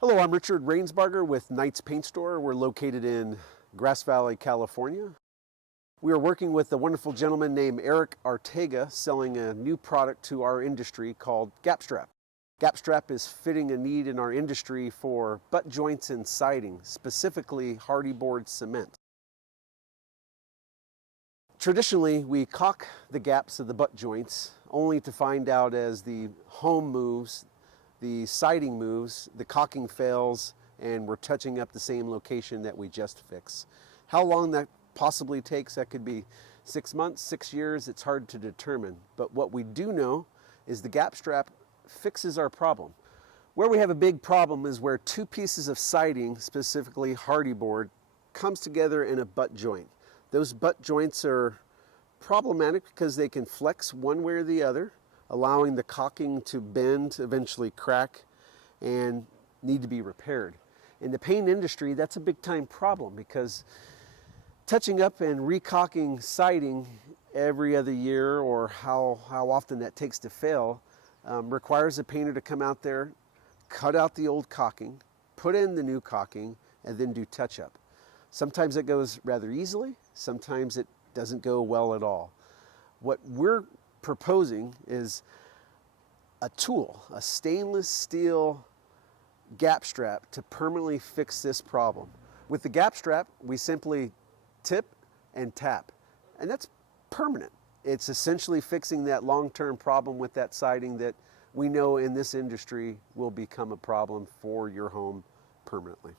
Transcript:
Hello, I'm Richard Rainsbarger with Knight's Paint Store. We're located in Grass Valley, California. We are working with a wonderful gentleman named Eric Arteaga selling a new product to our industry called GapStrap. GapStrap is fitting a need in our industry for butt joints and siding, specifically Hardie board cement. Traditionally, we caulk the gaps of the butt joints only to find out as the home moves, the siding moves, the caulking fails, and we're touching up the same location that we just fixed. How long that possibly takes, that could be 6 months, 6 years, it's hard to determine. But what we do know is the GapStrap fixes our problem. Where we have a big problem is where two pieces of siding, specifically Hardie board, comes together in a butt joint. Those butt joints are problematic because they can flex one way or the other, allowing the caulking to bend, eventually crack, and need to be repaired. In the paint industry, that's a big time problem because touching up and re-caulking siding every other year, or how often that takes to fail, requires a painter to come out there, cut out the old caulking, put in the new caulking, and then do touch-up. Sometimes it goes rather easily, sometimes it doesn't go well at all. What we're proposing is a tool, a stainless steel GapStrap to permanently fix this problem. With the GapStrap, we simply tip and tap, and that's permanent. It's essentially fixing that long-term problem with that siding that we know in this industry will become a problem for your home permanently.